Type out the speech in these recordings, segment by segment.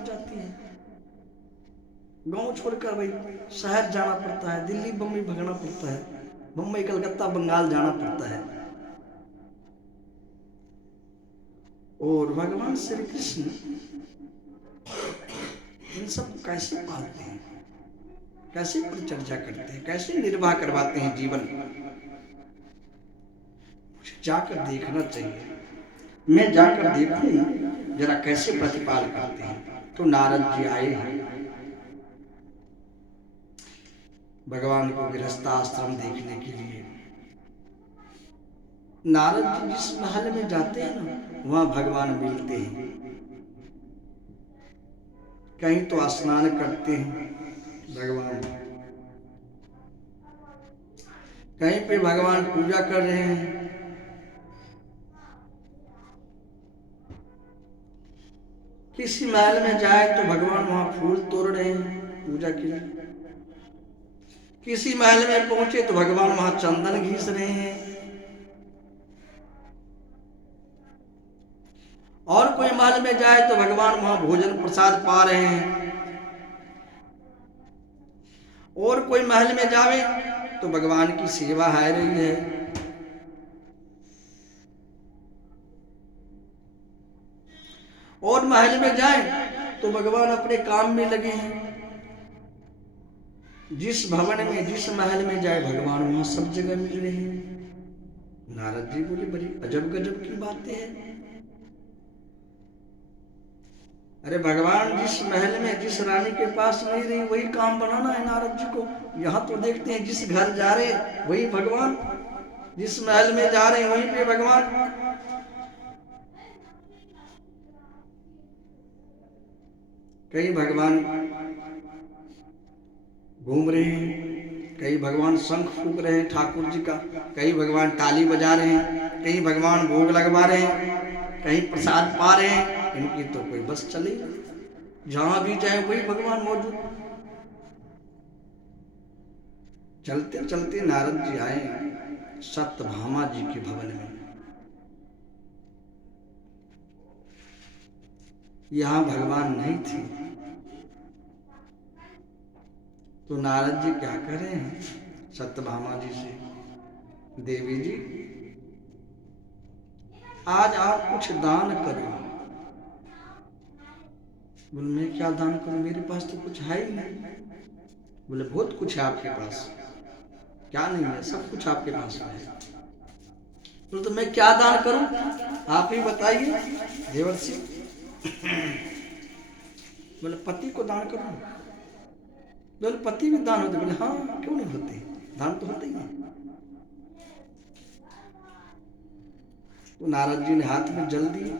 हो जाती है। गांव छोड़कर भाई शहर जाना पड़ता है, दिल्ली बम्बई भगना पड़ता है, मुंबई कलकत्ता बंगाल जाना पड़ता है। और भगवान श्री कृष्ण इन सब कैसे पालते हैं, कैसे परिचर्या करते हैं, कैसे निर्वाह करवाते हैं जीवन, मुझे जाकर देखना चाहिए। मैं जाकर देखूं जरा कैसे प्रतिपाल करते हैं। तो नारद जी आए हैं भगवान को गृहस्थाश्रम देखने के लिए। नारद जी जिस महल में जाते हैं ना, वहां भगवान मिलते हैं। कहीं तो स्नान करते हैं भगवान, कहीं पे भगवान पूजा कर रहे हैं, किसी महल में जाए तो भगवान वहां फूल तोड़ रहे हैं पूजा के लिए, किसी महल में पहुंचे तो भगवान वहां चंदन घिस रहे हैं, और कोई महल में जाए तो भगवान वहां भोजन प्रसाद पा रहे हैं, और कोई महल में जावे तो भगवान की सेवा है रही है। और महल में जाए तो भगवान अपने काम में लगे हैं। जिस भवन में जिस महल में जाए भगवान वहां सब जगह मिल रहे हैं। नारद जी बोले बड़ी अजब गजब की बातें हैं। अरे भगवान जिस महल में जिस रानी के पास नहीं रही वही काम बनाना है नारद जी को। यहाँ तो देखते हैं जिस घर जा रहे वही भगवान, जिस महल में जा रहे वहीं पे भगवान। कई भगवान घूम रहे हैं, कई भगवान शंख फूंक रहे हैं ठाकुर जी का, कई भगवान ताली बजा रहे हैं, कई भगवान भोग लगवा रहे हैं, कहीं प्रसाद पा रहे हैं। इनकी तो कोई बस चले, जहां भी जाए वही भगवान मौजूद। चलते चलते नारद जी आए सत्यभामा जी के भवन में। यहां भगवान नहीं थे, तो नारद जी क्या कर रहे हैं सत्यभामा जी से, देवी जी आज आप कुछ दान करो। बोले मैं क्या दान करूं, मेरे पास तो कुछ है ही नहीं। बोले बहुत कुछ है आपके पास, क्या नहीं है, सब कुछ आपके पास है। बोले तो मैं क्या दान करूं, आप ही बताइए देवर्षि। बोले पति को दान करूं। बोले पति भी दान होते। बोले हाँ क्यों नहीं होते, दान तो होते ही है। तो नारद जी ने हाथ में जल दिए,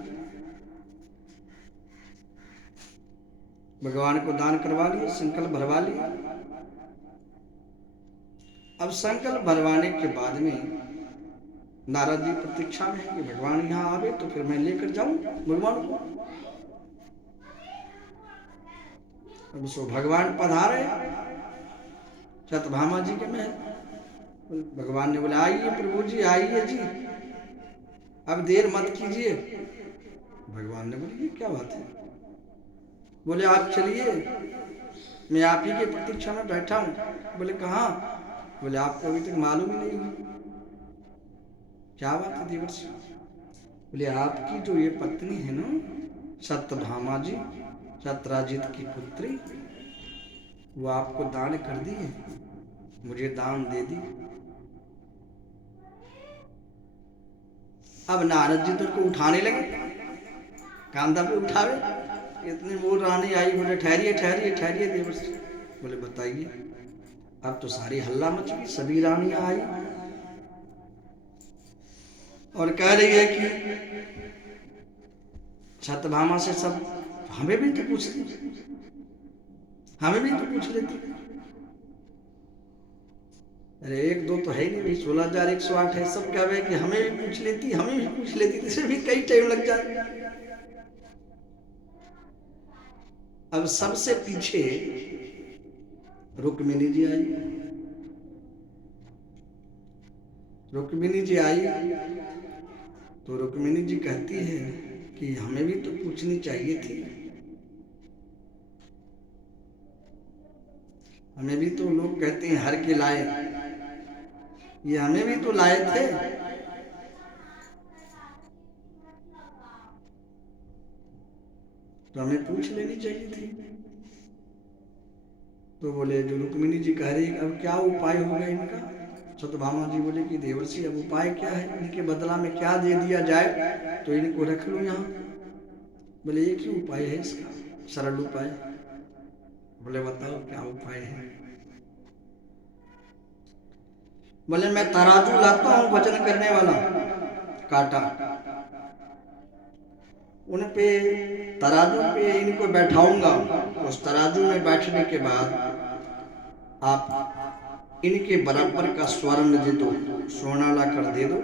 भगवान को दान करवा लिया, संकल्प भरवा लिया। अब संकल्प भरवाने के बाद में नारद जी प्रतीक्षा में है कि भगवान यहाँ आवे तो फिर मैं लेकर जाऊं भगवान को। अब सो भगवान पधारे सत्यभामा जी के महल। भगवान ने बोला आइए प्रभु जी, आइए जी, अब देर मत कीजिए। भगवान ने बोले ये क्या बात है। बोले आप चलिए, मैं आप ही के प्रतीक्षा में बैठा हूं। बोले कहाँ। बोले आपको अभी तक मालूम ही नहीं है। क्या बात है देवर्षि। बोले आपकी जो ये पत्नी है ना सत्यभामा जी, सत्यराजित की पुत्री, वो आपको दान कर दी है, मुझे दान दे दी। अब नारद जी तो उनको उठाने लगे, कांधा पे उठावे। इतनी वो रानी आई, बोले ठहरिए ठहरिए ठहरिए देवर्षि। बोले बताइए। अब तो सारी हल्ला मच गई, सभी रानियां आई और कह रही है कि सत्यभामा से सब हमें भी तो पूछती, हमें भी तो पूछ लेती। अरे एक दो तो है ही नहीं, 16,108 है। सब कह रहे कि हमें भी पूछ लेती, हमें भी पूछ लेती, इसे भी कई टाइम लग जाए। अब सबसे पीछे रुक्मिणी जी आई। रुक्मिणी जी आई तो रुक्मिणी जी कहती है कि हमें भी तो पूछनी चाहिए थी। हमें भी तो लोग कहते हैं हर के लाए, ये हमें भी तो लाए थे। तो हमें पूछ लेनी चाहिए थी। तो बोले जो रुक्मिणी जी कह रही अब क्या उपाय होगा इनका। सत्यभामा जी बोले कि देवर्षि अब उपाय क्या है, इनके बदला में क्या दे दिया जाए तो इनको रख लो यहाँ। बोले एक ही उपाय है इसका, सरल उपाय। बोले बताओ क्या उपाय है। बोले मैं तराजू लाता हूँ वजन करने वाला, काटा, उन पे तराजू पे इनको बैठाऊंगा। उस तराजू में बैठने के बाद आप इनके बराबर का स्वर्ण दे दो, सोना ला कर दे दो।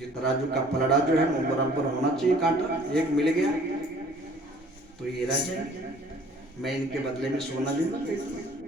ये तराजू का पलड़ा जो है वो बराबर होना चाहिए, कांटा एक मिल गया तो ये रह जाएंगे, मैं इनके बदले में सोना दे दूंगा।